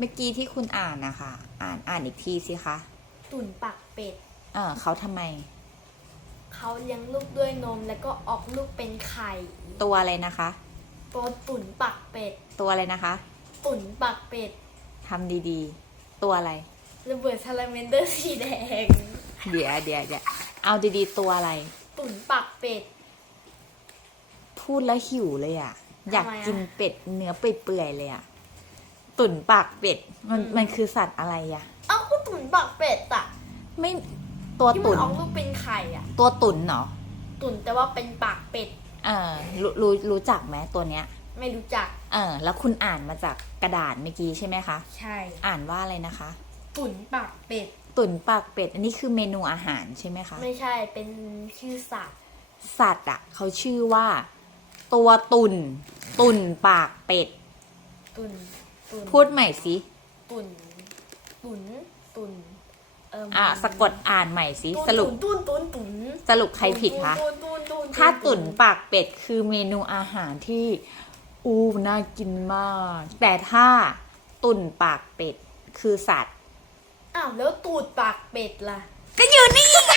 เมื่อกี้ที่คุณอ่านนะคะ อ่านอ่านอีกทีสิคะตุ่นปักเป็ด เออเขาทำไม เขาเลี้ยงลูกด้วยนมแล้วก็ออกลูกเป็นไข่ตัวอะไรนะคะ ตัวตุ่นปักเป็ด ตัวอะไรนะคะตุ่นปักเป็ดทำดีๆ ตัวอะไร ระเบิดซาลาเมนเดอร์สีแดง เดี๋ยวเดี๋ยวเดี๋ยวเอาดีๆ ตัวอะไร ตุ่นปักเป็ด พูดแล้วหิวเลยอะ อยากทำไมอะ กินเป็ดเนื้อเปื่อยๆเลยอะ ตุ่นปากเป็ด มันอืมมันคือสัตว์อะไรอะเอ้าก็ตุ่นปักเป็ดอะไม่ตัวที่มัตุ่นนออกลูกเป็นไข่อะตัวตุ่นเนาะตุ่นแต่ว่าเป็นปากเป็ดเออรู้รู้รู้จักไหมตัวเนี้ย ไม่รู้จักเออ แล้วคุณอ่านมาจากกระดาษเมื่อกี้ใช่ไหมคะ ใช่ อ่านว่าอะไรนะคะ ตุ่นปากเป็ด ตุ่นปากเป็ด อันนี้คือเมนูอาหารใช่ไหมคะ ไม่ใช่เป็นชื่อสัตว์สัตว์อะเขาชื่อว่า ตัวตุ่น ตุ่นปากเป็ด ตุ่น ตุ่นพูดใหม่สิตุ่นตุ่นตุ่นเอิ่มอะสะกดอ่านใหม่สิตุ่นสรุปตุ่นตุ่นตุ่นสรุปใครผิดคะตุ่นตุ่นตุ่นถ้าตุ่นปากเป็ดคือเมนูอาหารที่ อู้น่ากินมาก แต่ถ้าตุ่นปากเป็ดคือสัตว์อ้าวแล้วตูดปากเป็ดล่ะ ก็อยู่นี่ไง